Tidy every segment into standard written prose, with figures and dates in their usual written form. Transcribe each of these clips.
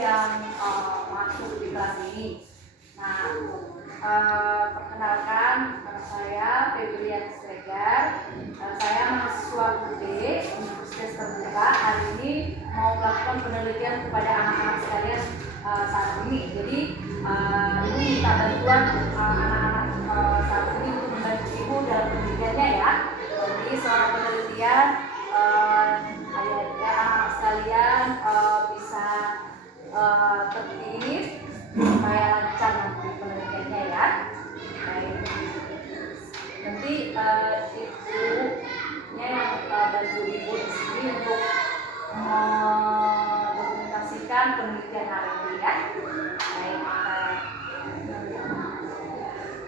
yang masuk di kelas ini. Nah, perkenalkan, nama saya Febrian Stregar. Saya mahasiswa UUD Universitas Terbuka. Hari ini mau melakukan penelitian kepada anak-anak sekalian saat ini. Jadi ini minta bantuan anak-anak saat ini untuk membantu ibu dalam penelitiannya ya. Jadi selama penelitian anak-anak sekalian bisa tertib supaya lancar nanti penelitiannya ya. Baik. Nanti ibunya yang bantu ibu di sini untuk mendokumentasikan penelitian hari ini ya.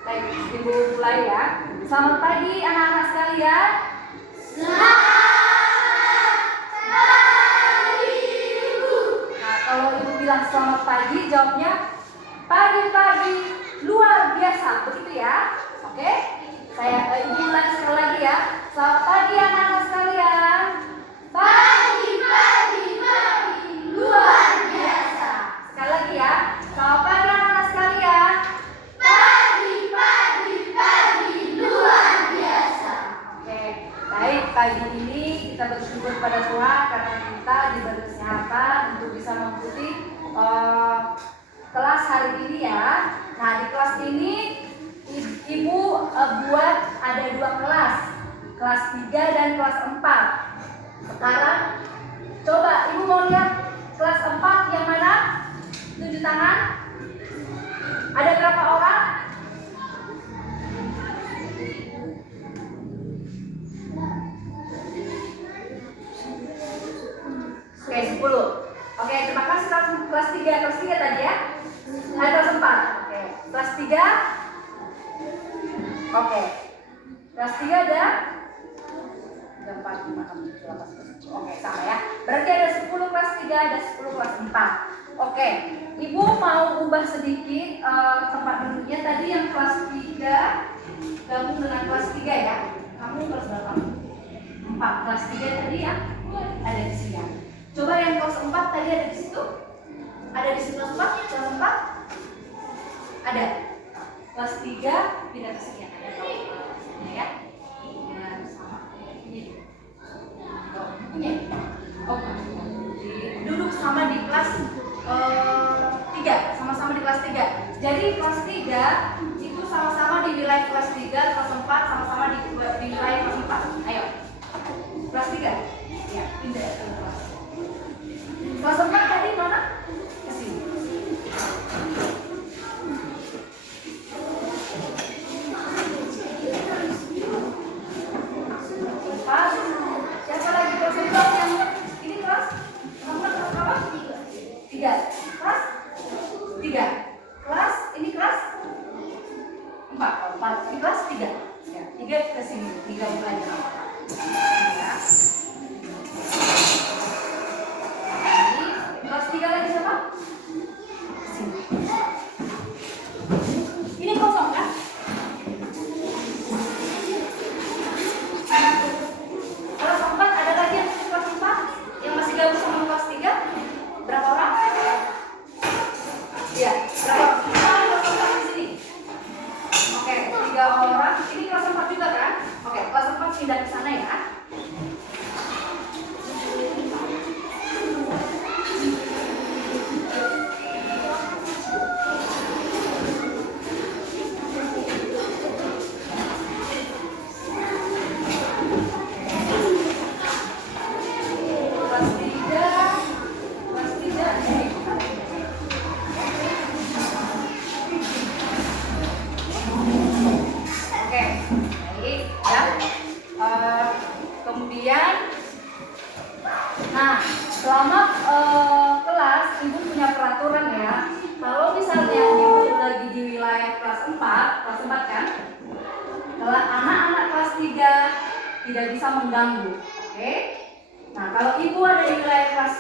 Baik, ibu mulai ya. Selamat pagi anak-anak sekalian. Kalau ibu bilang selamat pagi, jawabnya pagi-pagi luar biasa, begitu ya? Oke? Ibu ulang sekali lagi ya. Selamat pagi anak-anak sekalian. Pagi-pagi luar biasa. Sekali lagi ya. Selamat pagi anak-anak sekalian. Pagi luar biasa. Oke, baik, pagi ini kita bersyukur pada Tuhan karena kita diberi kesehatan untuk bisa mengikuti kelas hari ini ya. Nah, di kelas ini ibu buat ada 2 kelas, kelas 3 dan kelas 4. Sekarang coba ibu mau lihat kelas 4 yang mana? Tunjuk tangan. Ada berapa orang? Oke, 10. Oke, terima kasih kelas 3. Kelas 3 tadi ya? Ada kelas 4. Oke, kelas 3. Oke. Kelas 3 ada 4, 5, 6, 7, 8, 9. Oke, sama ya. Berarti ada 10 kelas 3, ada 10 kelas 4. Oke. Ibu mau ubah sedikit tempat duduknya. Tadi yang kelas 3 gabung dengan kelas 3 ya. Kamu kelas berapa? 4. Kelas 3 tadi ya ada di sini ya. Coba yang kelas 4 tadi ada di situ? Ada di situ kelas 4? Kelas 4? Ada. Kelas 3 pindah ke sini ya. Ya. Dan sama. Ini. Punya. Oke. Duduk sama di kelas 3. Sama-sama di kelas 3. Jadi kelas 3 itu sama-sama di wilayah kelas 3, kelas 4 sama-sama di wilayah kelas 4. Ayo. Kelas 3. Ya, pindah ke kelas. Kelas 4 tadi mana? Ke sini. Siapa lagi kelas 4 yang ini kelas? Kelas berapa? 3. Kelas 3. Kelas ini kelas 4. 4. Ini kelas 3. Ya, 3 ke sini. 3 mulai. Ya. Kelas 3 lagi siapa? Sini. Ini kosong kan? Kelas 4 ada lagi yang kelas 4 yang masih gabung sama kelas 3? Berapa orang? Iya, berapa? Kelas 4 di sini. Oke, 3 orang. Ini kelas 4 juga kan? Oke, kelas 4 pindah ke sana ya. Kemudian, nah selama kelas ibu punya peraturan ya. Kalau misalnya ibu lagi di wilayah kelas 4 kan, kalau anak-anak kelas 3 tidak bisa mengganggu, oke? Nah kalau ibu ada di wilayah kelas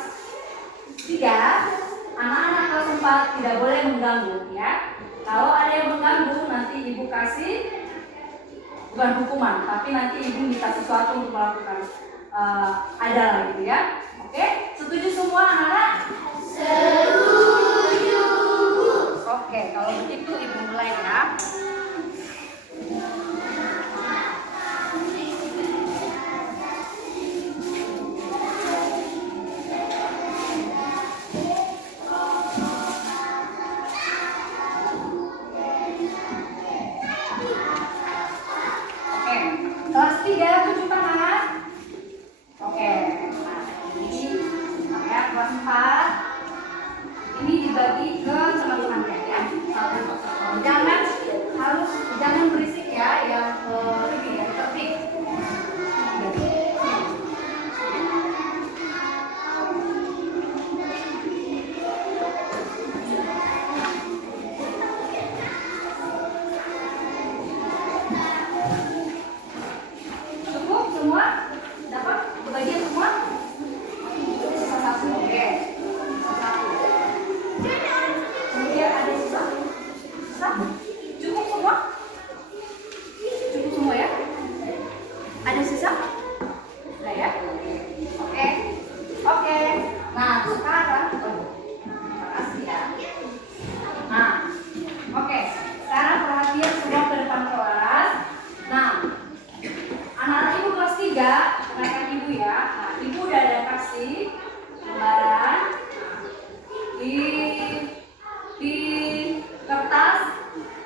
3, anak-anak kelas 4 tidak boleh mengganggu ya. Kalau ada yang mengganggu nanti ibu kasih bukan hukuman, tapi nanti ibu minta sesuatu untuk melakukan adalah gitu ya. Oke, setuju semua anak-anak? Setuju. dibagi ke teman-temannya ya. Jangan berisik ya, yang ini ya, tertib. Cukup semua? Dapat kebagian semua? Sisa satu, oke. Kemudian ada sisa? Sisa? Cukup semua? Cukup semua ya? Ada sisa? Nah ya? Oke. Oke. Nah sekarang, terima kasih ya. Nah, oke. Sekarang perhatian semua ke depan kelas. Nah, anak-anak ibu kelas 3, rekan ibu ya. Nah, ibu udah ada kasih gambaran. Di kertas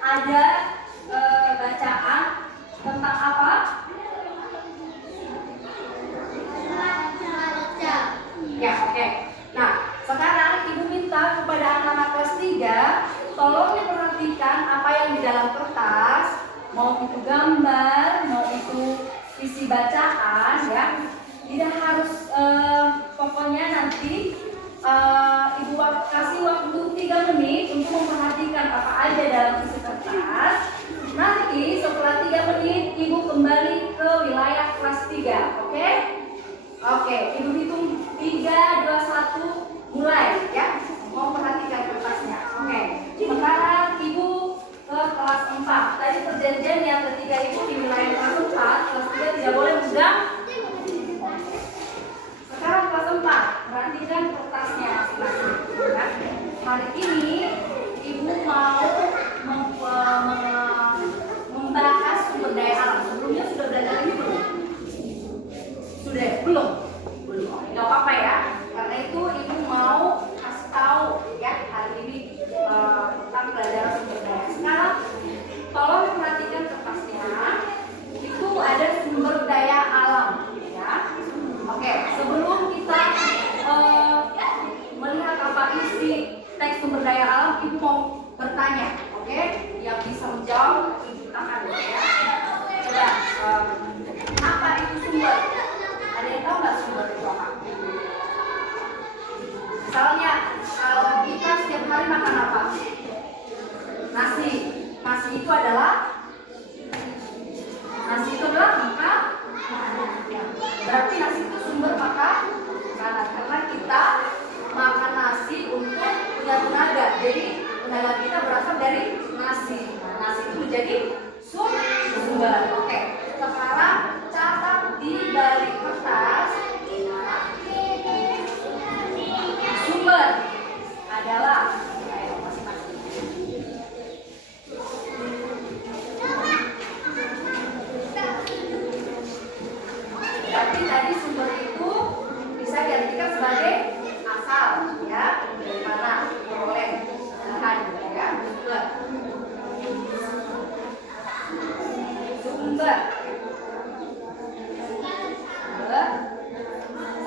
ada bacaan tentang apa? Ya, oke. Nah, sekarang ibu minta kepada anak-anak kelas 3, tolong diperhatikan apa yang di dalam kertas, mau itu gambar, mau itu isi bacaan ya. Tidak harus pokoknya nanti ibu kasih waktu 3 menit untuk memperhatikan apa aja dalam isi kertas. Nanti setelah 3 menit ibu kembali ke wilayah kelas 3, oke? Oke, ibu hitung 3, 2, 1, mulai ya. Mau perhatikan kertasnya. Oke, sekarang ibu ke kelas 4. Tadi perjanjian yang ketiga ibu di wilayah kelas 4, kelas 3 tidak boleh megang. Sekarang kelas 4, perhatikan kertasnya masing-masing. Hari ini ibu mau membahas sumber daya alam. Sebelumnya sudah belajar ini belum? Sudah? Belum? Belum. Oke, nggak apa-apa ya. Karena itu ibu mau kasih tahu ya hari ini tentang pelajaran sumber daya. Sekarang tolong diperhatikan kertasnya. Itu ada sumber daya alam ya. Oke, sebelum kita melihat apa isi teks sumber daya alam, ibu mau bertanya, oke? Yang bisa menjawab tunjuk tangan ya. Coba, apa itu sumber? Ada yang tahu nggak sumber itu apa? Misalnya, kalau kita setiap hari makan apa? Nasi. Nasi itu adalah makanan. Berarti nasi itu sumber makanan. Karena kita makan nasi untuk punya tenaga. Jadi tenaga kita berasal dari nasi. Nah, nasi itu menjadi sumber. Oke. Sekarang catat di balik kertas. Sumber adalah masing-masing. Berarti tadi sumber itu bisa diartikan sebagai asal ya, dari mana peroleh bahan ya, sumber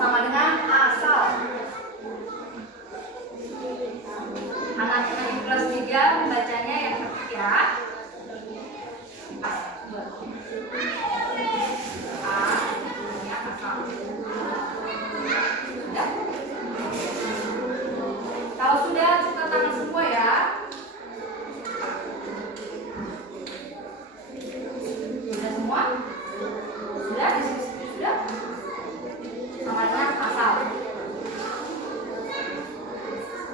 sama dengan asal. Anak-anak kelas 3 membacanya yang ketiga. Kalau sudah, buka tangan semua ya. Sudah semua? Sudah? Di sini sudah? Sama dengan asal.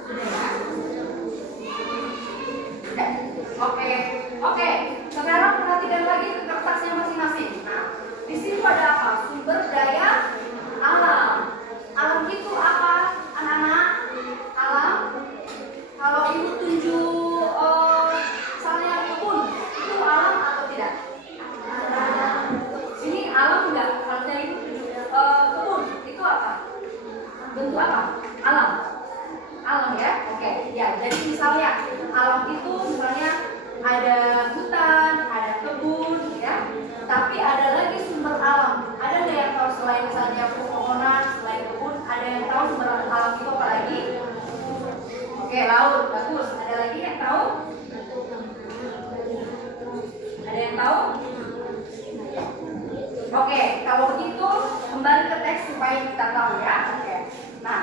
Sudah ya? Sudah. Oke. Sekarang perhatikan lagi ke kertasnya masing-masing. Nah, di sini pada apa? Sumber daya alam. Alam itu apa, anak-anak? Alam. Kalau ibu tunjuk misalnya kebun, itu alam atau tidak? Sini alam enggak? Kalau ibu tunjuk kebun, itu apa? Bentuk apa? Alam. Alam ya? Oke. Ya, jadi misalnya alam itu misalnya ada hutan, ada kebun ya. Tapi ada lagi sumber alam. Ada nggak yang tahu selain misalnya pepohonan, selain kebun, ada yang tahu sumber alam itu apa lagi? Oke, laut. Bagus. Ada lagi yang tahu? Ada yang tahu? Oke, kalau begitu kembali ke teks supaya kita tahu ya. Oke. Nah,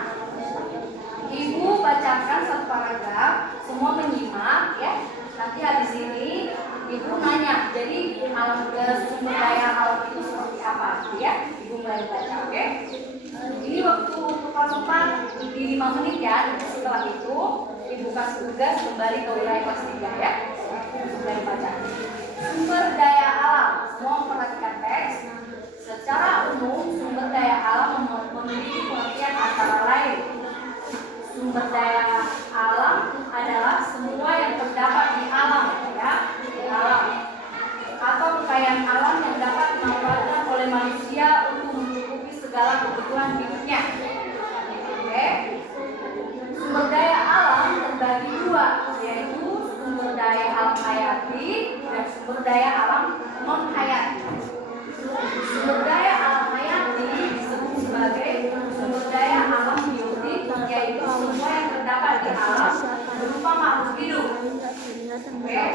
Ibu bacakan satu paragraf, semua menyimak ya. Nanti habis ini Ibu nanya, jadi sumber daya alam itu seperti apa ya? Ibu mulai baca, oke? Ini waktu kelas 4 di 5 menit ya. Setelah itu Ibu kasih tugas kembali ke wilayah kelas 3 ya. Mulai baca. Sumber daya alam, semua memperhatikan teks. Secara umum, sumber daya alam memiliki pengertian antara lain. Sumber daya alam adalah semua yang terdapat di alam, ya, di alam, atau kekayaan alam yang dapat dimanfaatkan oleh manusia untuk mencukupi segala kebutuhan hidupnya. Oke. Sumber daya alam terbagi dua, yaitu sumber daya alam hayati dan sumber daya alam non hayati. Sumber daya alam hayati disebut sebagai sumber daya alam biotik, yaitu semua yang terdapat di alam berupa makhluk hidup. Oke.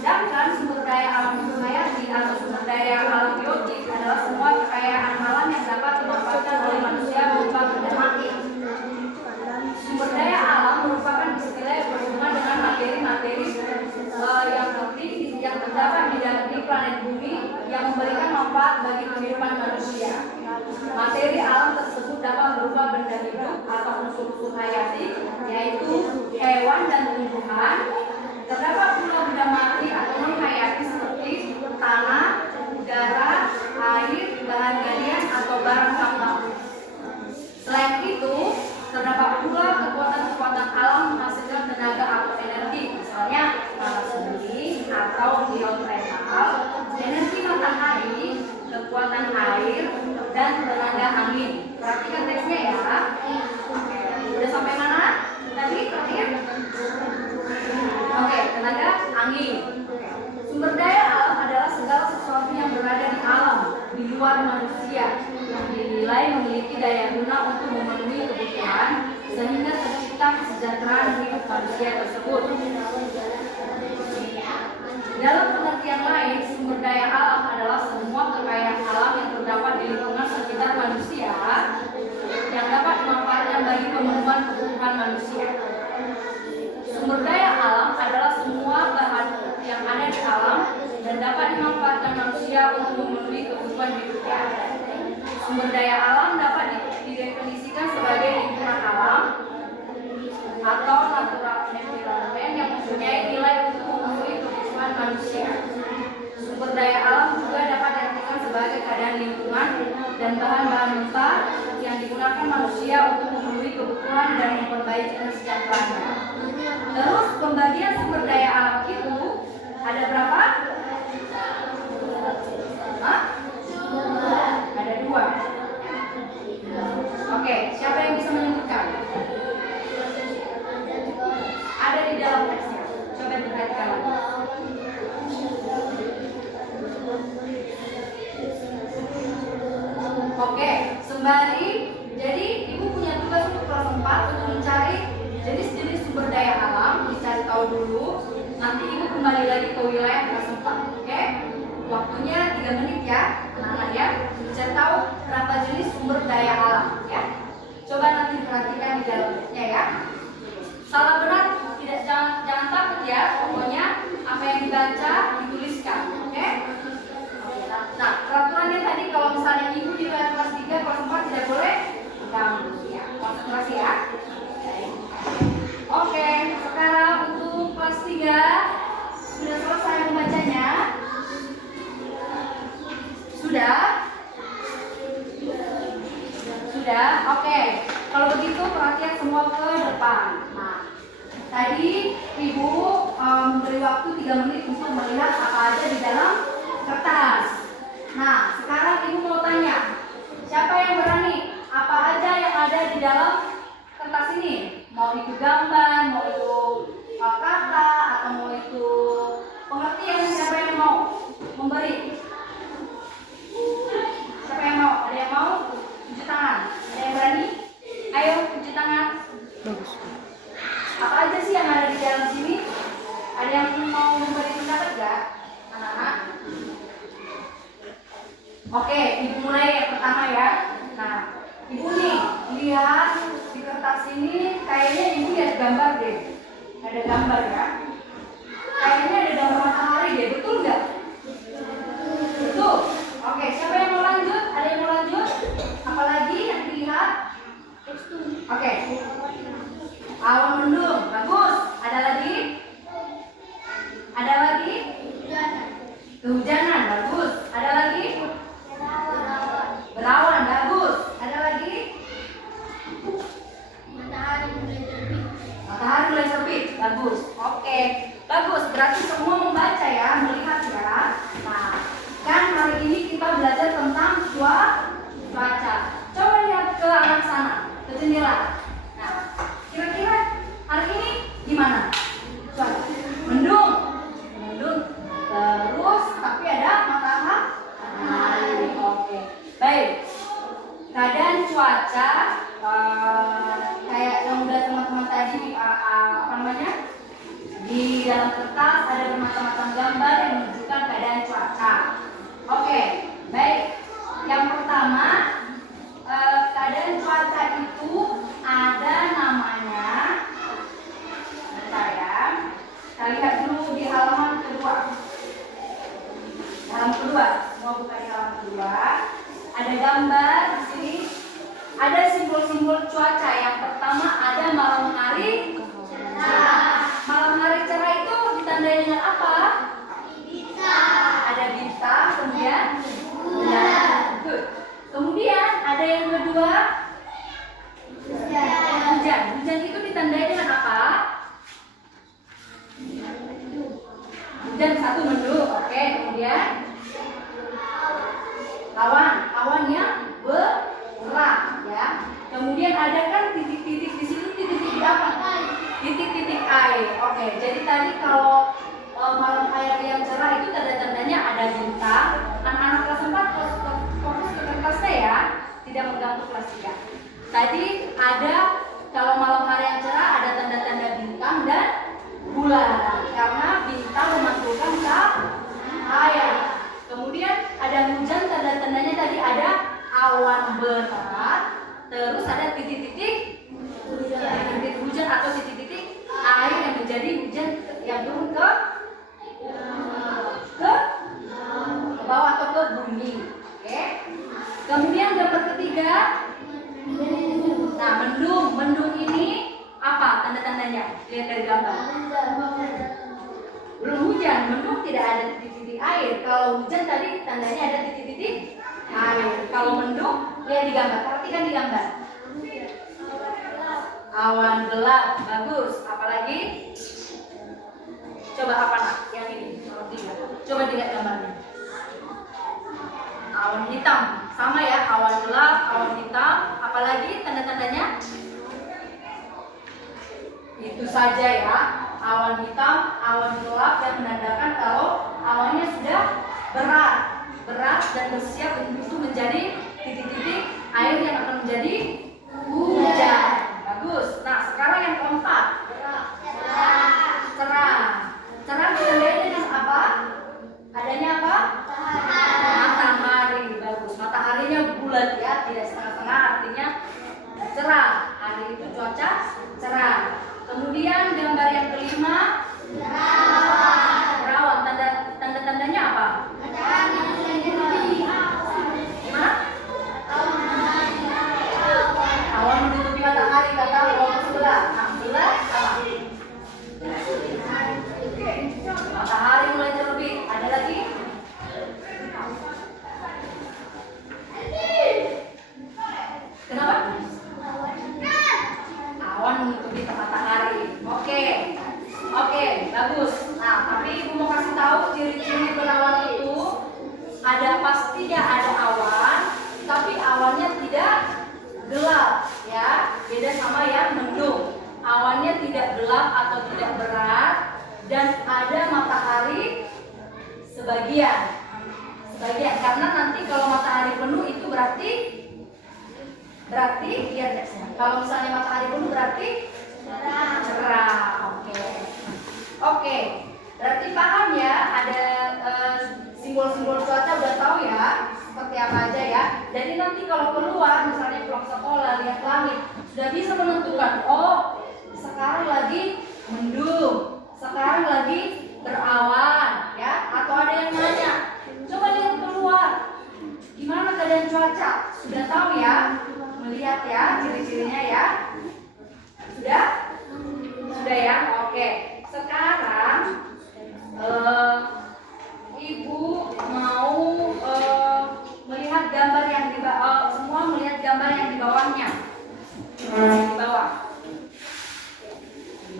Sedangkan sumber daya alam hayati atau sumber daya alam biotik adalah semua kekayaan alam yang dapat dimanfaatkan oleh manusia berupa benda mati. Sumber daya alam merupakan istilah yang berhubungan dengan materi-materi yang terdapat di planet bumi yang memberikan manfaat bagi kehidupan manusia. Materi alam tersebut dapat berupa benda hidup atau unsur-unsur hayati, yaitu hewan dan tumbuhan. Terdapat pula benda mati atau non hayati seperti tanah, udara, air, bahan galian atau barang tambang. Selain itu, terdapat pula kekuatan-kekuatan alam menghasilkan tenaga atau energi, misalnya panas bumi atau geothermal, energi matahari, kekuatan air, dan tenaga angin. Perhatikan teksnya ya. Udah sampai mana? Tadi terakhir? Oke, tenaga angin. Sumber daya alam adalah segala sesuatu yang berada di alam, di luar manusia, yang dinilai memiliki daya guna untuk memenuhi kebutuhan sehingga tercipta kesejahteraan hidup manusia tersebut. Dalam pengertian lain, sumber daya alam adalah semua kekayaan alam yang terdapat di lingkungan sekitar manusia yang dapat dimanfaatkan bagi pemenuhan kebutuhan manusia. Sumber daya alam adalah semua bahan yang ada di alam dan dapat dimanfaatkan manusia untuk memenuhi kebutuhan hidupnya. Sumber daya alam dapat didefinisikan sebagai lingkungan alam atau natural environment yang mempunyai nilai untuk memenuhi kebutuhan manusia. Sumber daya alam juga dapat diartikan sebagai keadaan lingkungan dan bahan-bahan mentah yang digunakan manusia untuk memenuhi kebutuhan dan memperbaiki kesejahteraannya. Terus pembagian sumber daya alam itu ada berapa? Hah? Ada 2. Oke, siapa yang bisa menyebutkan? Ada di dalam teksnya. Coba diperhatikan lagi. Oke, sembari jadi Ibu punya tugas untuk kelas 4 untuk mencari jenis-jenis sumber daya alam, dicari tahu dulu. Nanti Ibu kembali lagi ke wilayah kelas 4. Oke? Waktunya 3 menit ya, anak-anak ya. Mencari tahu berapa jenis sumber daya alam ya. Coba nanti perhatikan di dalamnya ya. Salah benar tidak, jangan takut ya. Pokoknya apa yang dibaca dituliskan. Oke? Nah, peraturannya tadi kalau misalnya Ibu di wilayah kelas 3, kelas 4 tidak boleh mengganggu ya. Konsentrasi ya. Oke, sekarang untuk kelas 3 sudah selesai membacanya? Sudah? Sudah? Oke. Kalau begitu perhatian semua ke depan. Nah, tadi Ibu memberi waktu 3 menit untuk melihat apa aja di dalam kertas. Nah, sekarang Ibu mau tanya, siapa yang berani? Apa aja yang ada di dalam kertas ini? Mau itu gambar, mau itu kata, atau mau itu pengertian, siapa yang mau memberi? Siapa yang mau? Ada yang mau? Tunjuk tangan. Ada yang berani? Ayo, tunjuk tangan. Bagus. Oke, ibu mulai yang pertama ya. Nah, ibu nih lihat di kertas ini kayaknya ibu lihat gambar deh. Ada gambar ya. Kayaknya ada gambar matahari deh, betul nggak? Betul. Oke, siapa yang mau lanjut? Ada yang mau lanjut? Apalagi yang dilihat? Oke. Awan mendung, bagus. Ada lagi? Ada lagi? Kehujanan, bagus. Ada lagi? Berawan, bagus. Ada lagi? Matahari mulai terbit, bagus. Oke, bagus. Berarti semua membaca ya, melihat ya. Nah, kan hari ini kita belajar tentang cuaca. Coba lihat ke arah sana, ke jendela. Nah, kira-kira hari ini gimana? Cuaca mendung, terus tapi ada matahari. Oke, baik. Keadaan cuaca kayak yang udah teman-teman tadi apa namanya, di dalam kertas ada bermacam-macam gambar yang menunjukkan keadaan cuaca. Oke, baik. Yang pertama, keadaan cuaca itu ada namanya. Bentar ya. Kita lihat dulu di halaman kedua. Halaman kedua, mau buka di halaman kedua. Ada gambar di sini. Ada simbol-simbol cuaca. Yang pertama ada malam hari cerah. Malam hari cerah itu ditandai dengan apa? Bintang. Ada bintang, kemudian bulan. Kemudian ada yang kedua, hujan. Hujan itu ditandai dengan apa? Hujan satu mendung. Oke, kemudian awan yang berat ya. Kemudian ada kan titik-titik di sini, titik-titik apa? Titik-titik air. Oke, jadi tadi kalau malam hari yang cerah itu tanda-tandanya ada bintang. Anak-anak kelas 4 fokus ke kertasnya ya, tidak mengganggu kelas 3. Tadi ada kalau malam hari yang cerah ada tanda-tanda bintang dan bulan, karena bintang memantulkan cahaya. Kemudian ada hujan, tanda-tandanya tadi ada awan berat, terus ada titik-titik hujan atau titik-titik air yang menjadi hujan yang turun ke bawah atau ke bumi. Oke. Kemudian gambar ketiga, nah mendung ini apa tanda-tandanya? Lihat dari gambar. Belum hujan, mendung tidak ada titik-titik air. Kalau hujan tadi tandanya ada titik-titik air. Kalau mendung, lihat di gambar. Perhatikan di gambar. Awan gelap, bagus. Apalagi? Coba apa nak? Yang ini. Coba dilihat gambarnya. Awan hitam, sama ya. Awan gelap, awan hitam. Apalagi tanda-tandanya? Itu saja ya. Awan hitam, awan gelap yang menandakan kalau awannya sudah berat dan bersiap untuk menjadi titik-titik air yang akan menjadi hujan. Bagus. Nah, sekarang yang keempat. Cerah ditandai dengan apa? Adanya apa? Matahari. Bagus. Mataharinya bulat ya, tidak setengah-setengah, artinya cerah. Hari itu cuaca cerah. Kemudian gambar yang kelima, berawan. Tanda-tandanya apa? Gimana? Awan menutupi matahari, kata kelompok sebelah. Nah, sebelah apa? Matahari mulai terbit. Ada lagi? Kenapa? Awan menutupi matahari. Oke, bagus. Nah, tapi ibu mau kasih tahu ciri-ciri berawan itu ada, pastinya ada awan, tapi awannya tidak gelap ya. Beda sama yang mendung. Awannya tidak gelap atau tidak berat, dan ada matahari sebagian. Karena nanti kalau matahari penuh itu berarti lihat ya. Kalau misalnya matahari penuh berarti cerah. Oke. Berarti paham ya, ada simbol-simbol cuaca, udah tahu ya seperti apa.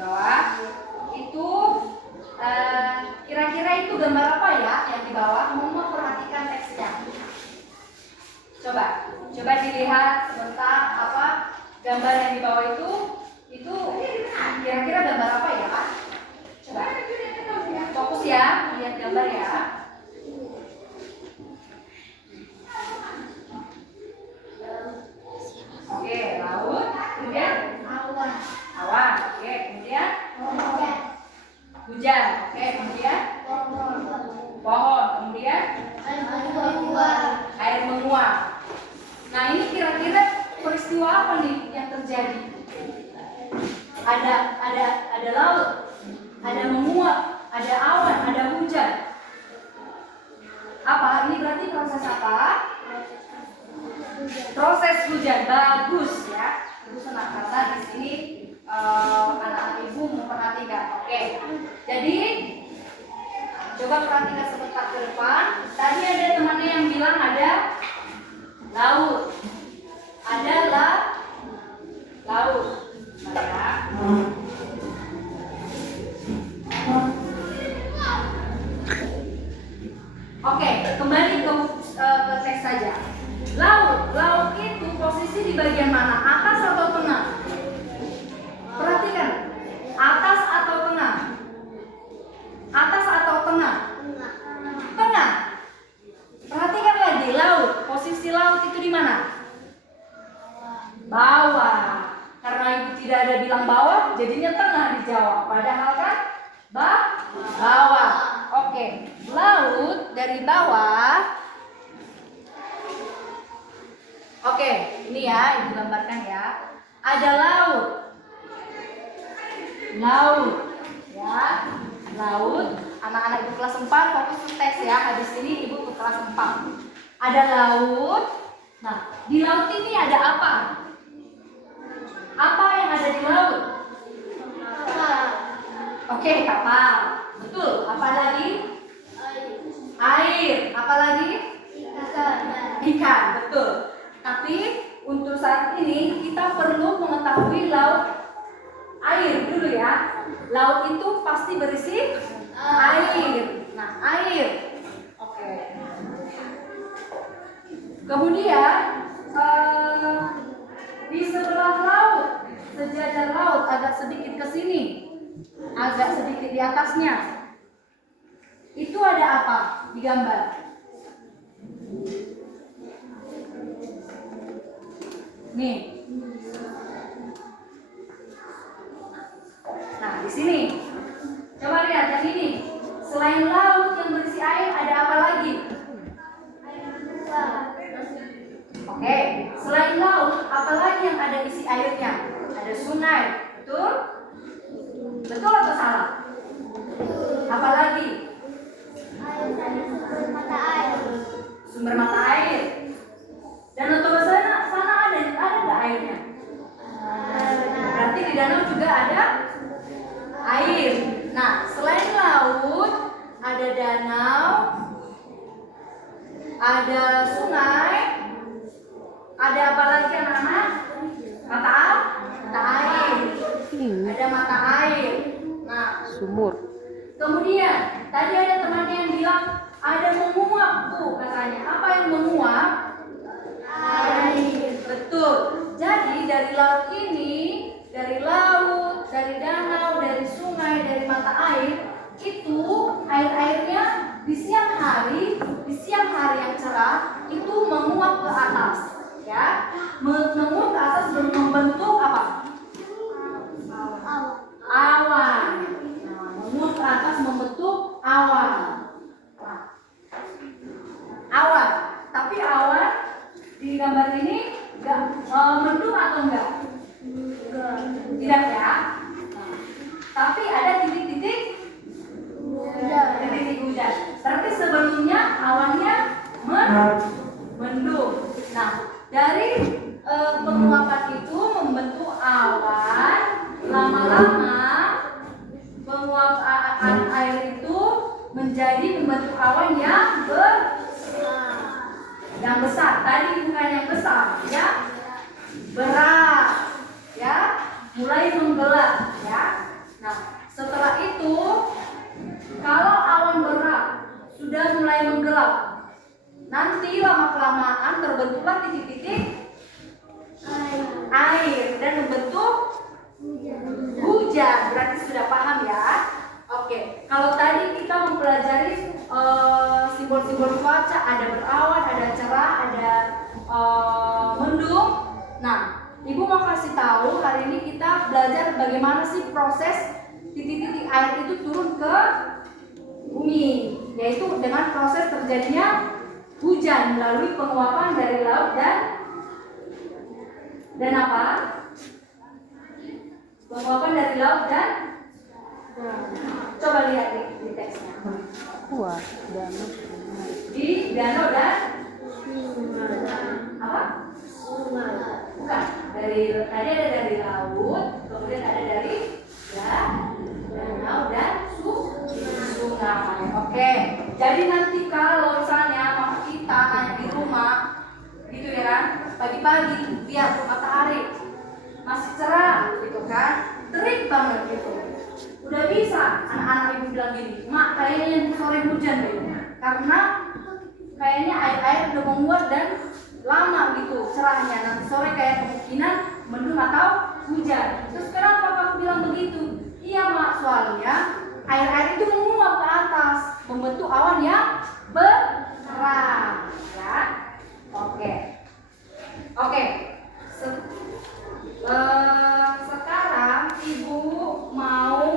bawah. Itu kira-kira itu gambar apa ya yang di bawah? Mau perhatikan teksnya. Coba dilihat sebentar apa gambar yang di bawah itu kira-kira gambar apa ya Pak? Coba fokus ya, lihat gambar ya. Oke, laut, kemudian awan, oke, kemudian hujan, oke, kemudian pohon, kemudian air menguap. Nah, ini kira-kira peristiwa apa nih yang terjadi? Ada laut, ada menguap, ada awan, ada hujan. Apa? Ini berarti proses apa? Proses hujan. Bagus ya. Ibu senang karena di sini anak-anak ibu memperhatikan. Oke. Jadi coba perhatikan sebentar ke depan. Tadi ada temannya yang bilang ada laut. Ada laut. Ya. Oke, kembali ke teks saja. Laut itu posisi di bagian mana? Atas atau tengah? Perhatikan, atas atau tengah? Atas atau tengah? Tengah. Perhatikan lagi, laut. Posisi laut itu di mana? Bawah. Karena ibu tidak ada bilang bawah, jadinya tengah dijawab. Padahal kan bawah. Oke, laut dari bawah. Oke, ini ya, ibu gambarkan ya. Ada laut, ya, laut. Anak-anak ibu kelas 4 fokus ke tes ya. Habis ini ibu ke kelas 4. Ada laut. Nah, di laut ini ada apa? Apa yang ada di laut? Oke, kapal. Betul. Apa lagi? Air. Apa lagi? Ikan. Betul. Tapi untuk saat ini kita perlu mengetahui laut air dulu ya. Laut itu pasti berisi air. Nah, air. Oke. Kemudian di sebelah laut, sejajar laut agak sedikit ke sini, agak sedikit di atasnya. Itu ada apa di gambar? Nih. Nah, di sini. Coba lihat yang ini. Selain laut yang berisi air, ada apa lagi? Oke, selain laut, apa lagi yang ada isi airnya? Ada sungai, betul? Betul atau salah? Apa lagi? Sumber mata air. Danau Toba sana ada nggak airnya? Berarti di danau juga ada air. Nah, selain laut, ada danau, ada sungai, ada apa lagi anak-anak? Mata air. Ada mata air. Nah, sumur. Kemudian tadi ada temannya yang bilang ada menguap tuh katanya. Apa yang menguap? Air. Betul. Jadi dari laut ini, dari laut, dari danau, dari sungai, dari mata air, itu air-airnya di siang hari yang cerah itu menguap ke atas, ya. Menguap ke atas dan membentuk apa? Awan. Nah, menguap ke atas membentuk awan. Nah, awan. Tapi awan di gambar ini enggak mendung atau enggak? Tidak ya. Nah, tapi ada titik-titik hujan. Berarti sebelumnya awannya mendung. Nah, dari penguapan itu membentuk awan. Lama-lama penguapan air itu menjadi membentuk awan yang besar. Tadi bukan yang besar, ya. Berat, ya. Mulai menggelap, ya. Nah, setelah itu kalau awan berat sudah mulai menggelap, nanti lama-kelamaan terbentuklah titik-titik air dan membentuk hujan. Berarti sudah paham ya? Oke, kalau tadi kita mempelajari simbol-simbol cuaca, ada berawan, ada cerah, ada mendung. Nah, Ibu mau kasih tahu hari ini kita belajar bagaimana sih proses titik-titik air itu turun ke bumi, yaitu dengan proses terjadinya hujan melalui penguapan dari laut dan apa? Penguapan dari laut dan coba lihat di teksnya. Di danau dan apa? Bukan. Tadi ada dari laut, kemudian ada dari danau dan sungai. Oke. Jadi nanti kalau misalnya mama kita nanya di rumah, gitu ya kan, pagi-pagi lihat matahari masih cerah, gitu kan, terik banget gitu. Udah bisa anak-anak ibu bilang gini, mak kayaknya sore hujan deh, karena kayaknya air udah menguap dan lama gitu cerahnya. Nanti sore kayak kemungkinan mendung atau hujan. Terus kenapa kamu bilang begitu? Iya mak, soalnya air itu menguap ke atas, membentuk awan yang bercerah, ya. Oke. Sekarang ibu mau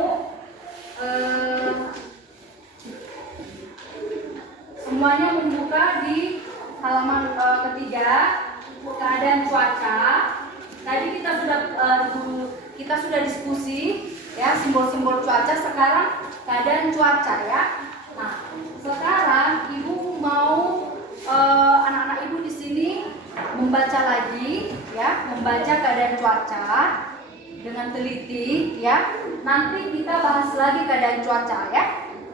semuanya membuka di halaman ketiga, keadaan cuaca. Tadi kita sudah diskusi ya simbol-simbol cuaca. Sekarang keadaan cuaca ya. Nah, sekarang ibu mau anak-anak ibu di sini membaca lagi ya, membaca keadaan cuaca dengan teliti ya. Nanti kita bahas lagi keadaan cuaca ya.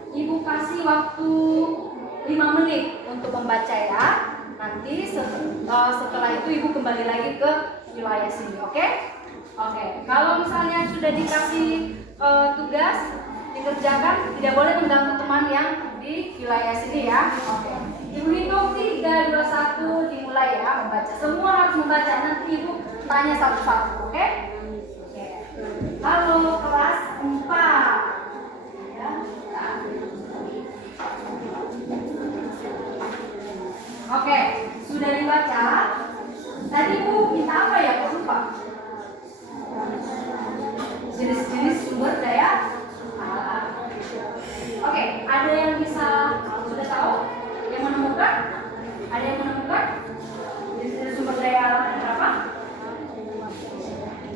Ibu kasih waktu 5 menit untuk membaca ya. Nanti setelah itu ibu kembali lagi ke wilayah sini, oke? Oke. Kalau misalnya sudah dikasih tugas dikerjakan, tidak boleh mengganggu teman yang di wilayah sini ya. Oke. Ibu hitung 3, 2, 1 dimulai ya membaca. Semua harus membaca. Nanti ibu tanya satu-satu, oke? Oke. Halo kelas 4. Ya. Oke, sudah dibaca. Tadi Bu minta apa ya? Kok lupa? Jenis-jenis sumber daya alam. Oke, ada yang bisa sudah tahu? Yang menemukan? Ada yang menemukan? Jenis-jenis sumber daya alam ada berapa?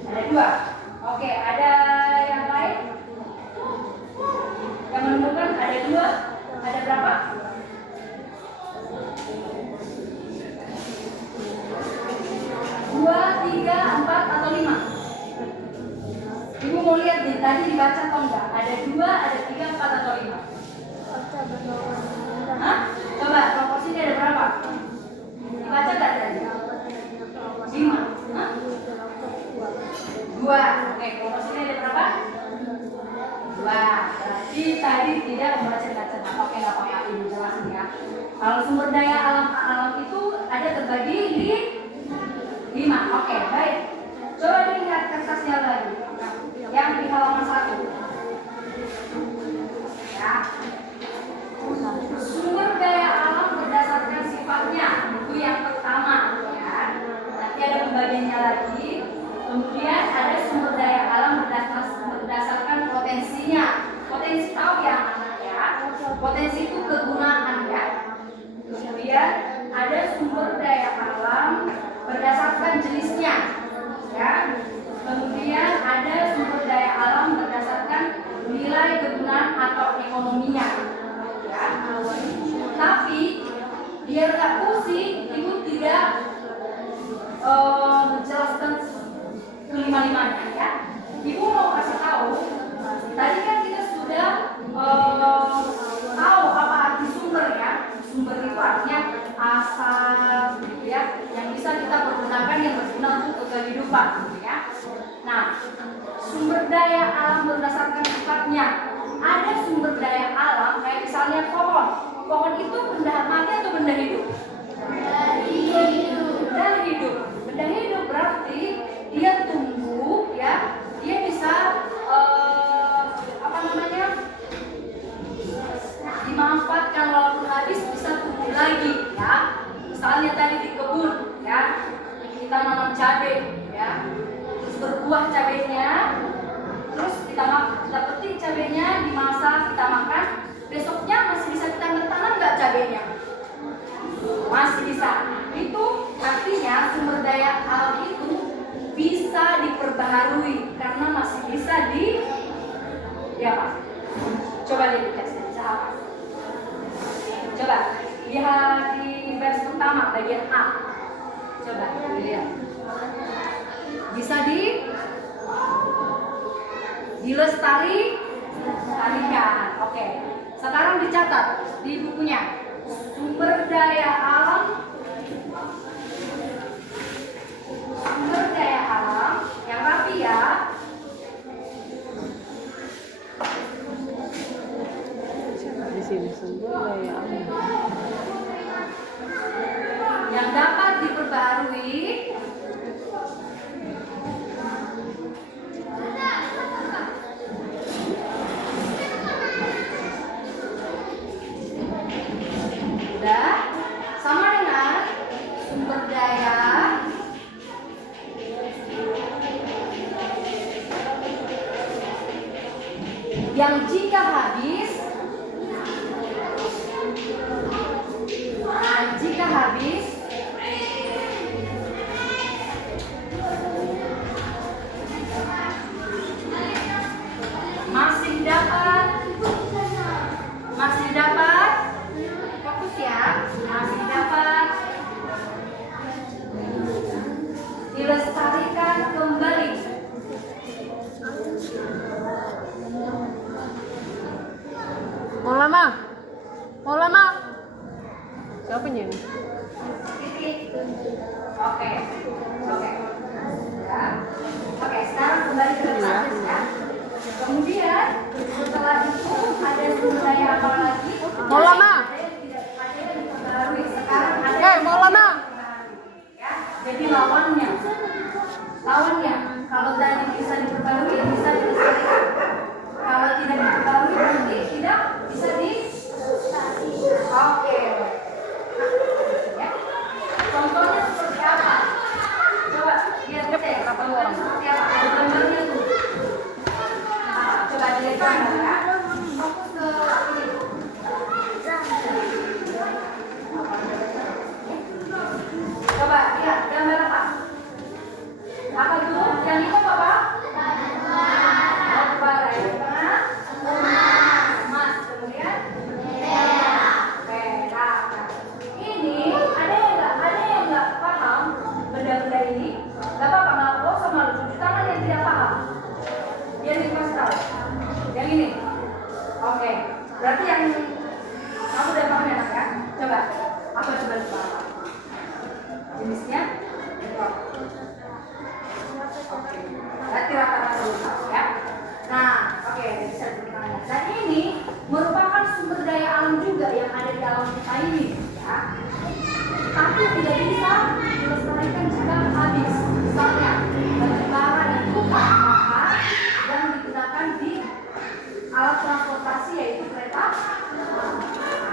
Ada 2. Oke, ada yang lain? Yang menemukan ada 2. Ada berapa? 2, 3, 4 atau 5? Ibu mau lihat nih, tadi dibaca atau enggak? Ada 2, ada 3, 4 atau 5? Hah? Coba, proporsinya ada berapa? Dibaca enggak tadi? 5? Hah? 2. Oke, proporsinya ada berapa? 2. Berarti tadi tidak membaca dengan cermat. Oke, nggak apa-apa, ibu jelasin ya. Kalau sumber daya alam itu ada terbagi di 5. Oke, baik. Coba dilihat kertasnya lagi. Yang di halaman 1. Ya. Sumber daya alam berdasarkan sifatnya. Itu yang pertama, ya. Nanti ada pembagiannya lagi. Kemudian ada sumber daya alam berdasarkan potensinya. Potensi tahu ya anak ya. Potensi itu kegunaan ya. Kemudian ada sumber daya alam berdasarkan jenisnya, ya. Kemudian ada sumber daya alam berdasarkan nilai kegunaan atau ekonominya, ya. Tapi biar nggak pusing, ibu tidak menjelaskan kelima-limanya, ya. Ibu mau kasih tahu. Tadi kan kita sudah tahu apa arti sumber ya. Sumber itu artinya asal, ya, yang bisa kita pergunakan yang berguna untuk kehidupan, ya. Nah, sumber daya daya alam berdasarkan sifatnya. Ada sumber daya alam kayak misalnya pohon. Pohon itu benda mati atau benda hidup? Benda hidup. Benda hidup berarti dia tumbuh, ya. Dia bisa dimanfaatkan walaupun habis, bisa tumbuh lagi, ya. Misalnya tadi di kebun, ya, kita nanam cabai, ya, terus berbuah cabainya, terus kita petik cabainya, dimasak, kita makan, besoknya masih bisa kita tanam nggak cabainya? Masih bisa. Itu artinya sumber daya alam itu bisa diperbaharui karena masih bisa apa? Coba lihat tesnya, bisa apa? Coba lihat di versi pertama bagian A. Coba lihat. Bisa dilestarikan. Oke. Sekarang dicatat di bukunya. Sumber daya alam yang rapi, ya. Di sini sumber daya alam yang dapat diperbarui udah sama dengan sumber daya yang jika habis masih dapat fokus, ya, masih dapat dilestarikan kembali. mau lama siapa ini? Oke, ya. Oke, sekarang kembali ke sains, ya. Kemudian setelah itu ada sumber daya apa lagi? Mau lama? Ada yang diperbarui. Sekarang ada mau lama? Ya, jadi lawannya. Kalau tadi bisa diperbarui, bisa dilestarikan. Kalau tidak diperbarui, berarti tidak bisa Oke. Ya. Contohnya seperti apa? Coba lihat cek seperti apa gambarnya tuh. Coba dilihat gambar, ya. Fokus ke ini. Coba lihat gambar apa? Apa itu? Yang itu apa? Batu bara. Yang di tengah? Emas. Kemudian? Perak. Ini ada yang nggak paham benda-benda ini? Nggak apa-apa, nggak usah malu. Cuci tangan yang tidak paham. Biar dikasih tahu. Yang ini. Oke. Berarti yang kamu udah paham, ya, ya? Coba. Apa coba lupa? Jenisnya? Oke. Berarti rata-rata lupa, ya. Nah, oke, bisa ditanya. Dan ini merupakan sumber daya alam juga yang ada di alam kita ini, ya. Tapi tidak bisa dilestarikan jika habis. Misalnya, batu bara itu mahal yang digunakan di alat transportasi, yaitu kereta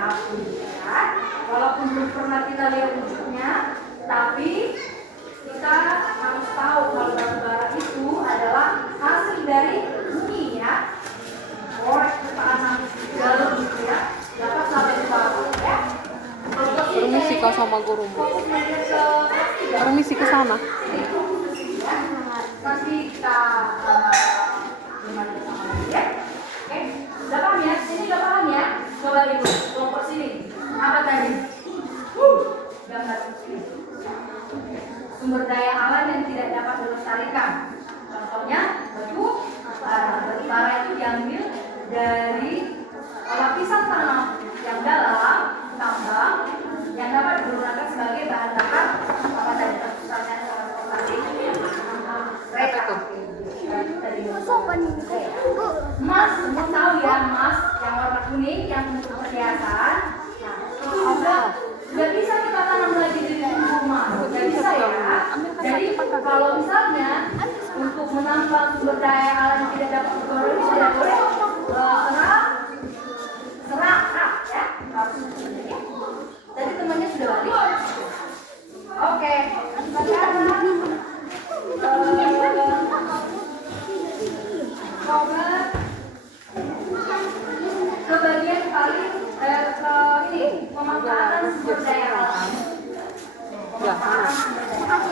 api, ya. Walaupun belum pernah kita lihat wujudnya, tapi kita harus tahu kalau batu bara itu adalah hasil dari bumi, ya. Korek ke tanah dalam, ya. Dapat sampai ke bawah, ya. Permisi kau sama guru. Permisi ke sana. Nanti kita gimana sama lagi, ya. Oke, udah paham, ya? Sini udah paham, ya? Coba ibu kelompok sini. Apa tadi? Gambar sini. Sumber daya alam yang tidak dapat dilestarikan. Contohnya batu bara itu diambil dari lapisan tanah yang dalam tambang yang dapat digunakan sebagai bahan bakar apa tadi transportasi kereta api. Emas, semua tahu ya, emas yang warna kuning yang untuk perhiasan. Nah, nggak bisa kita tanam lagi di rumah, nggak bisa ya. Jadi kalau misalnya untuk menambah sumber daya alam yang tidak dapat terbarukan tidak boleh serak ya. Tadi temannya sudah balik. Oke, sekarang coba ke bagian paling ini pemanfaatan sumber daya alam. Pemanfaatan sumber daya alam.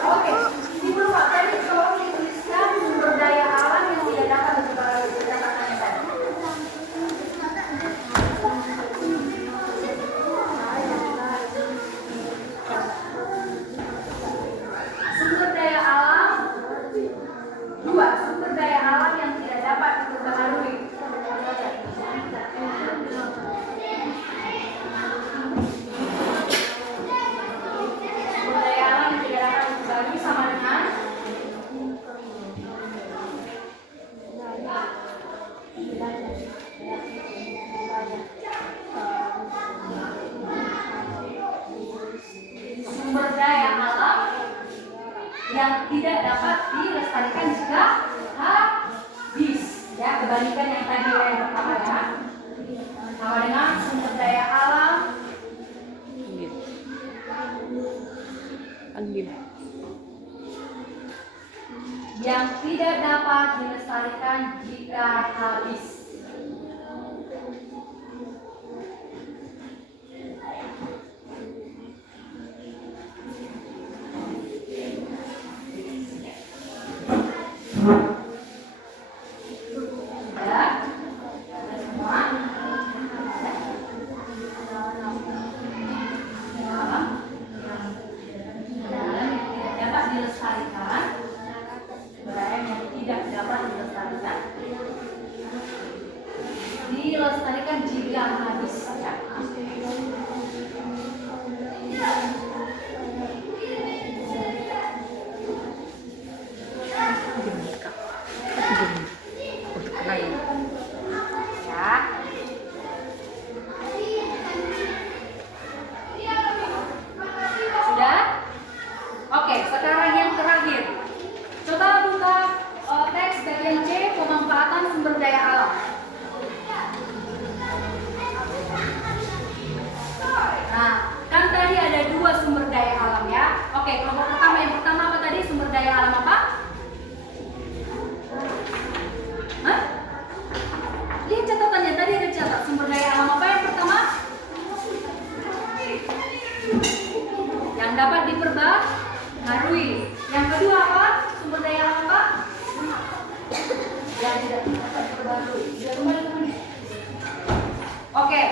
Oke, ini belum Pak. Tadi tolong dituliskan sumber daya alam yang tidak dapat dikatakan yang tadi. Sumber daya alam dua, sumber daya alam yang tidak dapat diperbaharui. Sumber daya alam yang tidak dapat diperbaharui sama dengan sumber daya alam yang tidak dapat dilestarikan jika habis. Ya, kebalikan yang tadi yang pertama ya. Sama dengan sumber daya alam Anggit. yang tidak dapat dilestarikan jika habis. Dilestarikan jika habis ya. Sudah? Oke, sekarang yang terakhir. Coba buka teks bagian C, pemanfaatan sumber daya alam. Nah, kan tadi ada dua sumber daya alam ya. Oke, kelompok pertama, yang pertama apa tadi? Sumber daya alam apa? Hah? Lihat catatannya, tadi ada catat. Sumber daya alam apa yang pertama? Yang dapat diperbaharui. Yang kedua apa? Sumber daya alam apa? Yang tidak dapat diperbaharui. Sudah kembali ke mana? Oke.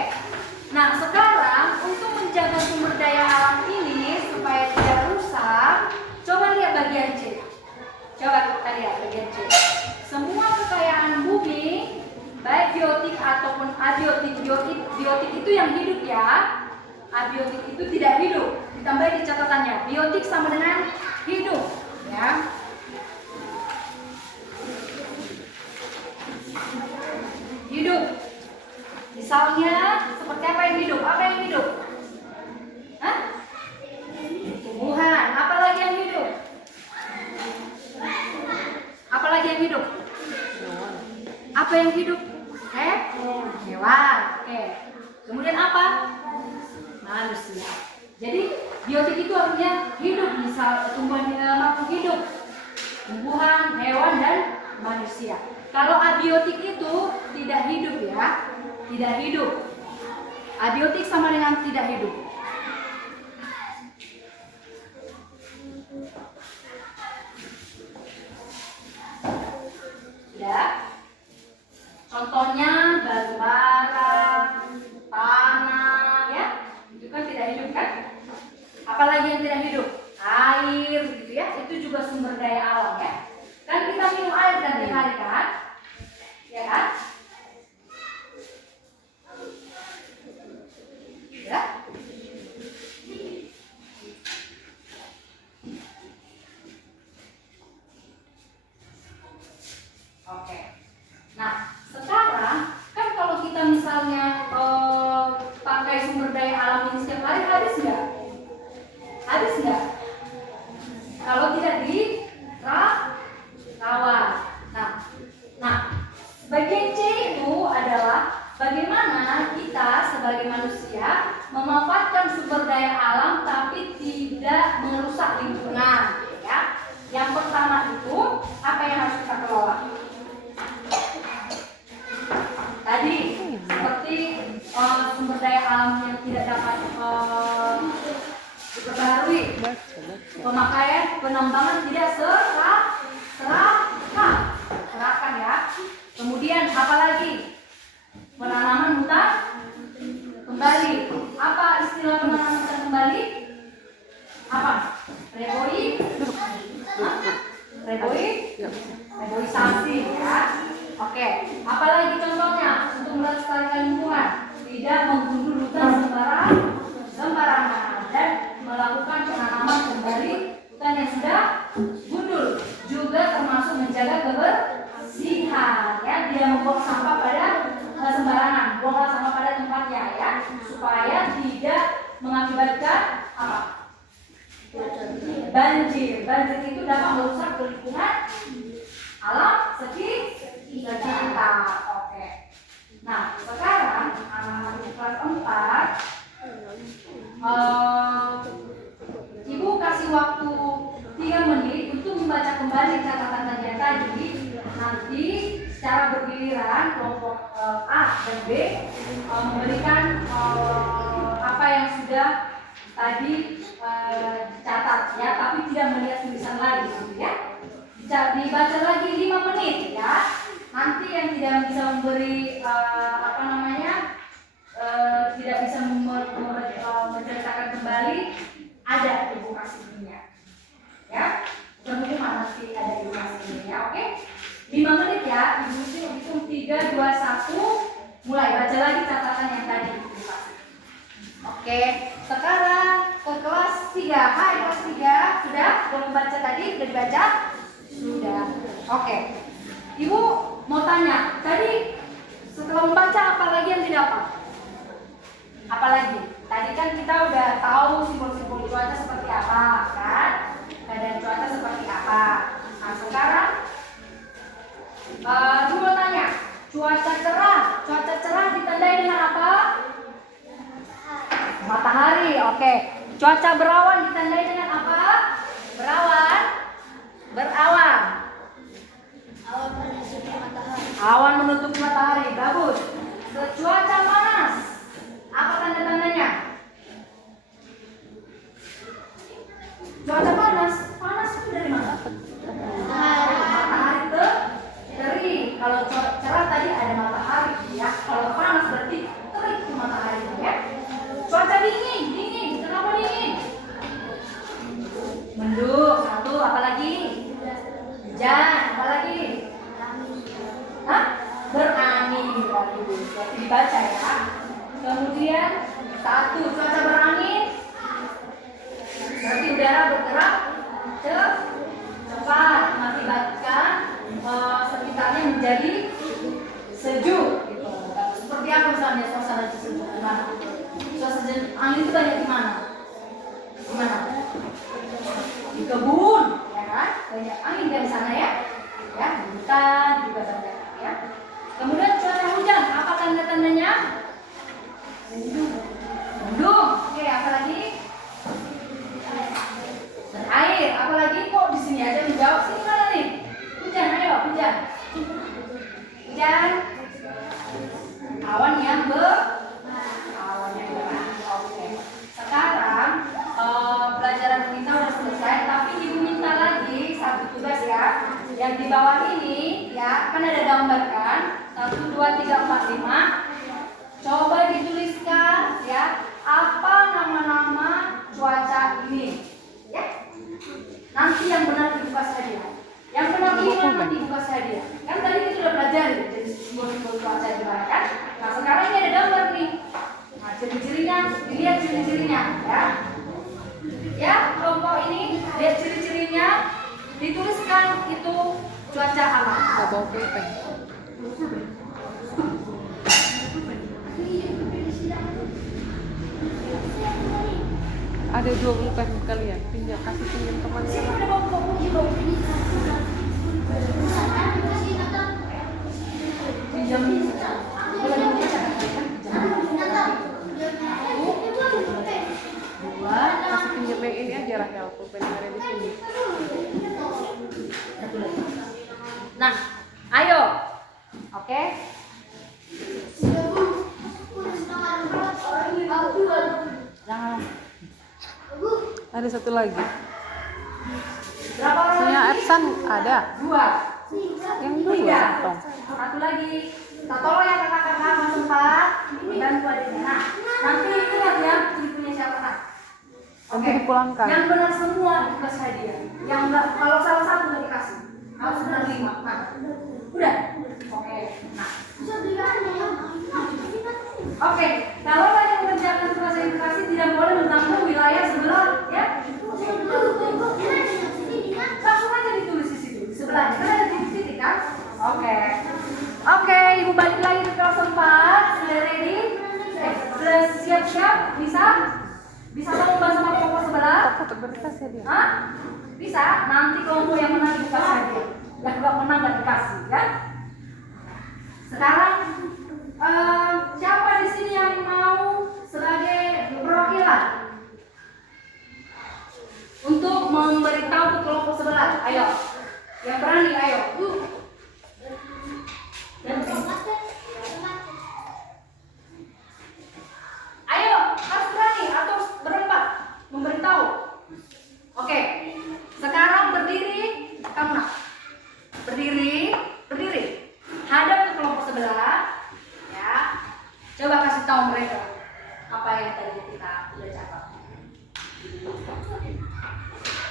Nah, sekarang untuk menjaga sumber daya alam ini supaya tidak rusak, coba lihat bagian C. Coba kita lihat bagian C. Semua kekayaan bumi, baik biotik ataupun abiotik, biotik itu yang hidup ya, abiotik itu tidak hidup. Ditambah di catatannya, biotik sama dengan hidup, ya. Hidup. Misalnya seperti apa yang hidup? Apa yang hidup? Hah? Tumbuhan. Apa lagi yang hidup? Apa lagi yang hidup? Apa yang hidup? Hewan. Oke. Kemudian apa? Manusia. Jadi biotik itu artinya hidup. Misal tumbuhan makhluk hidup, tumbuhan, hewan dan manusia. Kalau abiotik itu tidak hidup ya. Tidak hidup. Abiotik sama dengan tidak hidup. Ya. Contohnya batu bara, tanah, ya. Itu kan tidak hidup kan? Apalagi yang tidak hidup? Air, gitu ya. Itu juga sumber daya alam ya. Kan kita minum air dan tiap hari kan? Ya kan? Ya. Oke. Nah, sekarang kan kalau kita misalnya pakai sumber daya alam ini setiap hari habis nggak? Habis nggak? Kalau tidak dirawat. Nah, bagian C itu adalah bagaimana kita sebagai manusia memanfaatkan sumber daya alam tapi tidak merusak lingkungan. Ya, yang pertama itu apa yang harus kita kelola? Tadi seperti sumber daya alam yang tidak dapat diperbarui, pemakaian penambangan tidak serakah ya. Kemudian apa lagi? Penanaman hutan kembali. Apa istilah penanaman hutan kembali? Apa? Reboisasi ya. Oke, apalagi contohnya untuk melestarikan lingkungan, tidak menggundul hutan sembarangan dan melakukan penanaman kembali hutan yang sudah gundul, juga termasuk menjaga kebersihan ya, tidak membuang sampah pada sembarangan, buanglah sampah pada tempatnya ya, supaya tidak mengakibatkan apa? Banjir itu dapat merusak lingkungan alam sekitar. Oke. Nah, sekarang anak kelas 4 Ibu kasih waktu 3 menit untuk membaca kembali catatan tadi. Nanti secara bergiliran kelompok A dan B memberikan apa yang sudah tadi dicatat ya, tapi tidak melihat tulisan lagi ya. Dibaca lagi 5 menit ya. Nanti yang tidak bisa memberi tidak bisa menceritakan kembali, ada ibu kasihnya ya. Mudah-mudahan nanti ada ibu kasihnya ya. Oke, 5 menit ya. Ibu hitung 3, 2, 1, mulai baca lagi catatan yang tadi ibu kasih. Oke, sekarang ke kelas 3. Hai kelas 3, sudah membaca tadi? Sudah dibaca? Sudah. Oke. Ibu mau tanya, tadi setelah membaca apa lagi yang didapat? Apa lagi? Tadi kan kita udah tahu simbol-simbol cuaca seperti apa, kan? Keadaan cuaca seperti apa. Nah, sekarang Ibu mau tanya, cuaca cerah ditandai dengan apa? Matahari. Oke. Cuaca berawan ditandai dengan apa? Berawan. Awan menutupi matahari. Bagus. Cuaca panas, apa tanda-tandanya? Cuaca panas itu dari mana? Matahari terik. Kalau cerah tadi ada matahari ya. Kalau panas berarti terik itu matahari ya. Cuaca dingin. Kenapa dingin? Mendung. 1, apa lagi? Hujan. Apa lagi? Berangin. Berarti dibaca ya. Kemudian 1, cuaca berangin berarti udara bergerak cepat, mengakibatkan sekitarnya menjadi sejuk gitu. Seperti apa misalnya suasana sejuk? Gimana? Suasana angin itu banyak di mana? Di kebun, ya kan? Banyak angin dari sana ya. Ya, di hutan juga banyak ya. Kemudian cuaca hujan, apa tanda-tandanya? Mendung. Oke, apa lagi? Air. Apa lagi? Kok di sini aja menjawab? Sini mana nih? Hujan, ayo hujan. Awan yang berang. Oke. Sekarang pelajaran kita udah selesai, tapi ibu minta lagi satu tugas ya. Yang di bawah ini ya, kan ada gambar kan? 1, 2, 3, 4, 5. Coba dituliskan ya, apa nama-nama cuaca ini ya. Nanti yang benar dibuka saja. Yang benar ini nanti dibuka saja. Kan tadi kita sudah belajar jadi simbol-simbol cuaca juga kan. Nah, sekarang ini ada gambar nih. Nah, ciri-cirinya, dilihat ciri-cirinya ya. Ya, kelompok ini lihat ciri-cirinya, dituliskan itu cuaca alam. ada 20 kan kalian. Pinjam, kasih pinjam temannya. Sini udah bawa pinjam. Dua. Kasih pinjam yang ini aja Rahel, pulpen yang ada di sini. Satu lagi. Nah, ayo. Oke. Jangan. Ada satu lagi. Berapa orang? Punya lagi? Epsan ada. Dua. Yang dua Tiga. Tong. Satu lagi. Kita tolong ya kakak-kakak Mas Empat. Bantu adiknya. Nah, nanti ingat ya ini punya siapa nak? Nanti dipulangkan. Yang benar semua dikasih hadiah. Yang enggak, kalau salah satu nggak dikasih. Harus benar 5. Nah, udah. Oke. Nah. Oke, kalau kalian mengerjakan tugas edukasi tidak boleh mengganggu wilayah sebelah, ya. Langsung aja ditulis di situ, di sebelahnya. Kan ada titik-titik kan? Oke. Oke, Ibu balik lagi ke kelas 4. Sudah ready? Sudah siap-siap? Bisa? Bisa lomba sama kelompok sebelah? Foto berkas ya dia. Hah? Bisa? Nanti kelompok yang menang dikasih hadiah. Yang nggak menang nggak dikasih, ya? Sekarang siapa di sini yang mau sebagai perwakilan untuk memberitahu ke kelompok sebelah? Ayo, yang berani, ayo. Ayo, harus berani atau berempat memberitahu. Oke, sekarang berdiri, kamu nak. Berdiri, berdiri. Hadap ke kelompok sebelah. Ya, coba kasih tahu mereka apa yang tadi kita udah catat.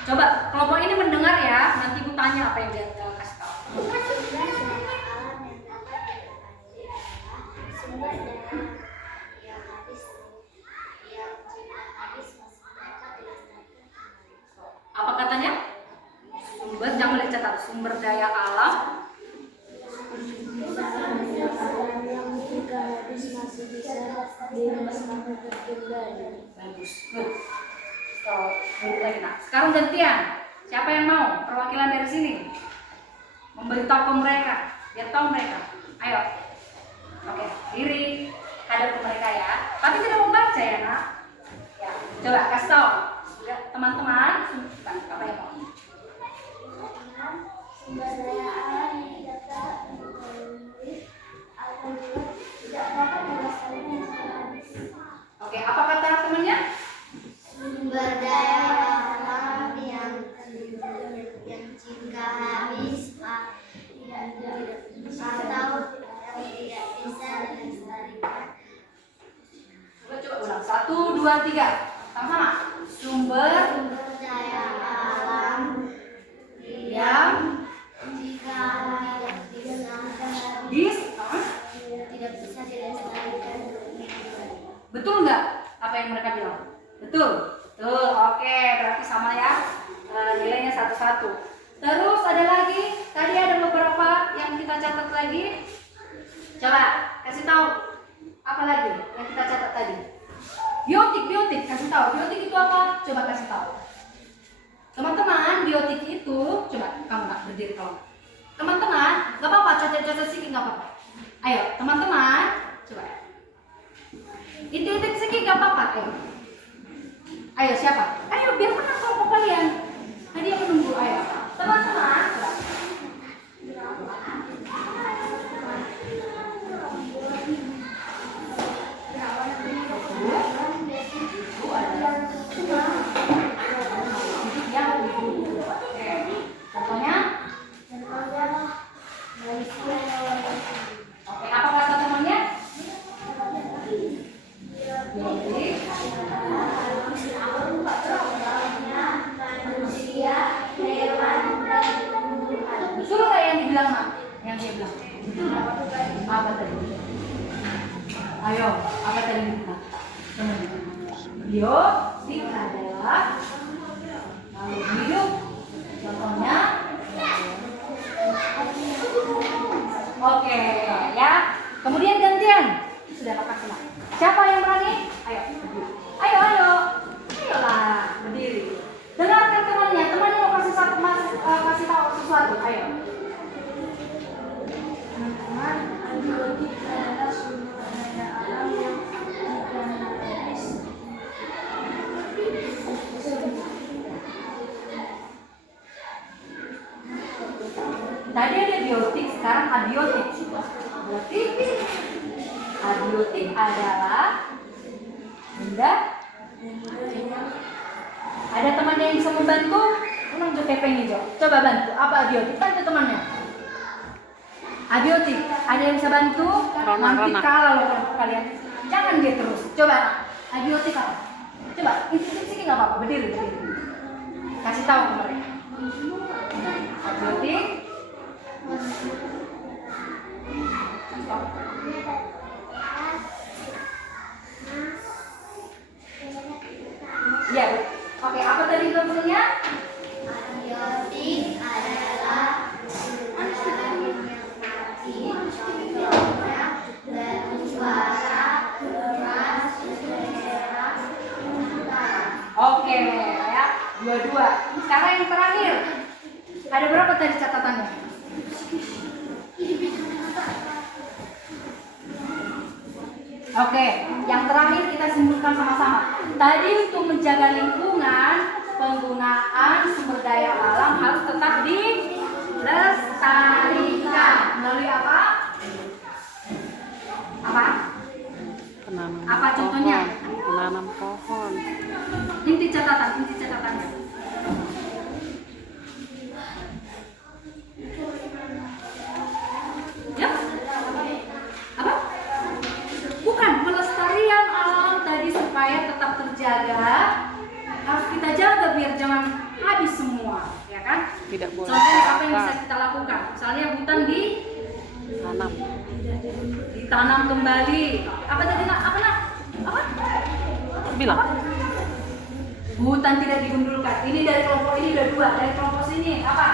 Coba kelompok ini mendengar ya, nanti ibu tanya apa yang dia kasih tahu. Apa katanya? Sumber, jangan boleh catat, sumber daya alam. Bagus, good. So, lagi nak. Sekarang gantian. Siapa yang mau perwakilan dari sini? Memberitahu ke mereka, biar tahu mereka. Ayo. Oke, diri hadap ke mereka ya. Tapi tidak membaca ya nak. Ya, coba kasih tahu. Teman-teman, apa yang mau? Sumber daya alam yang dapat memenuhi atau tidak dapat melestarikan yang habis. Oke, apa kata temannya? Sumber daya alam yang jika habis atau yang tidak bisa dilestarikan. Coba ulang. 1, 2, 3. Sama-sama. Sumber Daya alam yang jika tidak bisa dilestarikan. betul nggak apa yang mereka bilang? Betul. Betul. Oke, berarti sama ya. Nilainya 1-1. Terus ada lagi. Tadi ada beberapa yang kita catat lagi. Coba kasih tahu apa lagi yang kita catat tadi? Biotik, kasih tahu. Biotik itu apa? Coba kasih tahu. Teman-teman, biotik itu, coba kamu nggak berdiri kalau. Teman-teman, nggak apa-apa, catat-catat sedikit nggak apa-apa. Ayo, teman-teman, coba. Itik-itik sedikit nggak apa-apa. Ayo siapa? Ayo biar menang kelompok kalian. Tadi yang menunggu. Ayo, teman-teman, coba. Contohnya? Oke, apa kata temannya? Betul nggak yang dibilang Mak? Yang dia bilang? Apa tadi? Ayo, apa tadi kita? Biotik adalah makhluk hidup. Contohnya? Oke, ya. Kemudian gantian. Sudah kakak kenal. Siapa yang berani? Ayo. Ayo. Ayolah. Abiotik adalah benda. Ada temannya yang bisa membantu? Unang jo pepeng hijau. Coba bantu. Apa abiotik? Bantu temannya. Abiotik. Ada yang bisa bantu? Nanti Rona. kalah loh kalian. Jangan dia terus. Coba. Abiotik apa? Coba. Ini nggak apa-apa. Berdiri. Kasih tahu ke mereka. Abiotik. Ya. Oke. Apa tadi gambarnya? Abiotik adalah cairan yang mati, contohnya bersuara keras, bergerak, Oke, ya. Dua-dua. Sekarang yang terakhir. Ada berapa tadi catatannya? Oke, yang terakhir kita simpulkan sama-sama. Tadi untuk menjaga lingkungan, penggunaan sumber daya alam harus tetap dilestarikan. Melalui apa? Apa? Penanam Apa contohnya? pohon. Menanam pohon. Inti catatannya. Ya? Apa? Bukan pelestarian alam tadi supaya tetap terjaga. Harus kita jaga biar jangan habis semua, ya kan? Tidak boleh Contohnya apa yang bisa serakah. kita lakukan? Misalnya hutan Tanam. ditanam kembali. Apa tadi nak? Apa nak? Apa? Bilang. Hutan tidak digundulkan. Ini dari kelompok ini udah dua. Dari kelompok sini apa?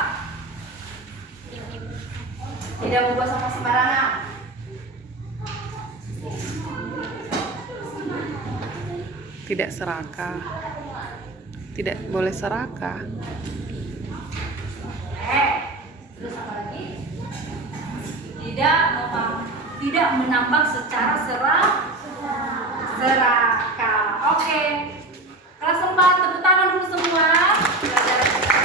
Tidak membuang sampah sembarangan. Tidak serakah. Tidak boleh serakah. Terus apa lagi? Tidak menambang secara serakah. Oke. Kelas 4, tepuk tangan dulu semua. Pelajaran kita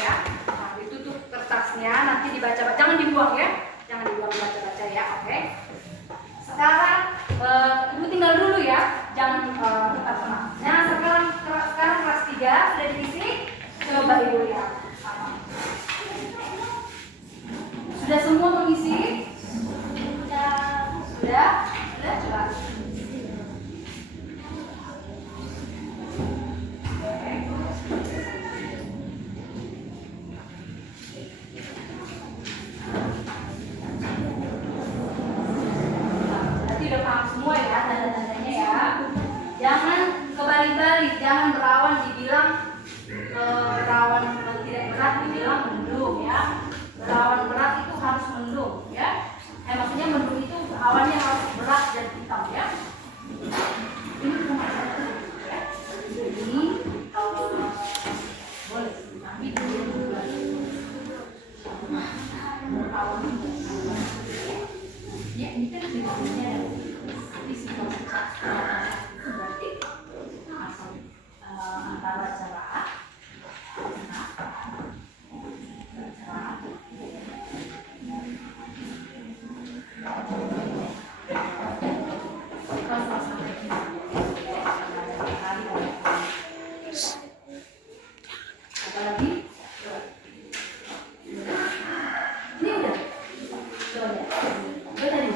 ya. Nah, ditutup kertasnya, nanti dibaca. Jangan dibuang ya. Jangan dibuang, baca-baca ya. Oke. Sekarang Ibu tinggal dulu ya. Jangan tetap tenang. Nah, sekarang kelas 3 sudah diisi. Coba Ibu lihat. Sudah semua mengisi? Sudah coba. Berarti udah paham semua ya tanda-tandanya ya. Jangan kebalik-balik, jangan berawan dibilang rawan tidak berat dibilang mendung ya. Berawan berat itu harus mendung ya. Maksudnya mendung itu awannya harus berat dan hitam ya. Ini cuma ya. Ini boleh tapi dulu awan ya ini kan bedanya tapi situasi itu berarti asal antara cerah apa lagi? Ini udah. Coba lihat. Coba tadi.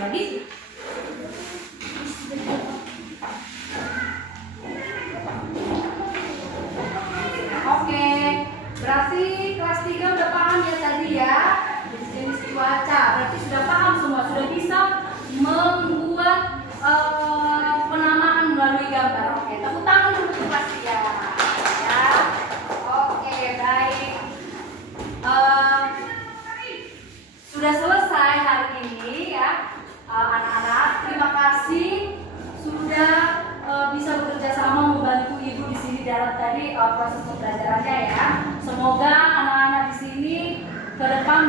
Lagi? Oke, berarti kelas 3 udah paham ya tadi ya jenis cuaca. Berarti sudah paham semua, sudah bisa membuat penamaan melalui gambar. Oke, tepuk tangan dulu untuk kelas 3 ya. Oke, baik. Sudah selesai hari ini ya.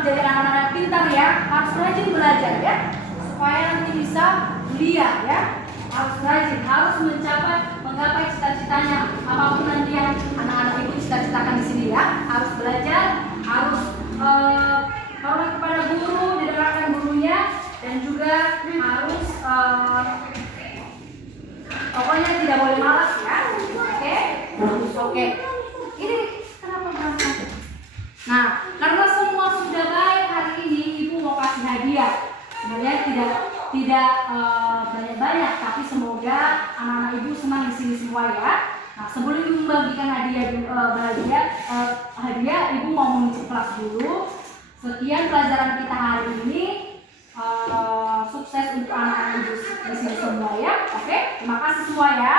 menjadi anak-anak pintar ya, harus rajin belajar ya, supaya nanti bisa kuliah ya. Harus rajin, harus menggapai cita-citanya, apapun nanti yang anak-anak ibu cita-citakan di sini ya. Harus belajar, harus hormat kepada guru, didengarkan gurunya, dan juga harus pokoknya tidak boleh malas ya. Oke? Oke. Ini kenapa berangkat? Nah, karena semua sudah baik hari ini, ibu mau kasih hadiah. Sebenarnya tidak banyak-banyak, tapi semoga anak-anak ibu senang di sini semua ya. Nah, sebelum ibu membagikan hadiah, ibu mau mengisi kelas dulu. Sekian pelajaran kita hari ini. Sukses untuk anak-anak ibu di sini semua ya. Oke, terima kasih semua ya.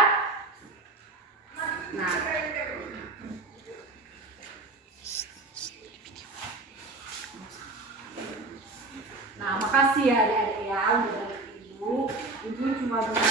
Nah, makasih ya adik-adik ya udah dari ibu. Ibu cuma bisa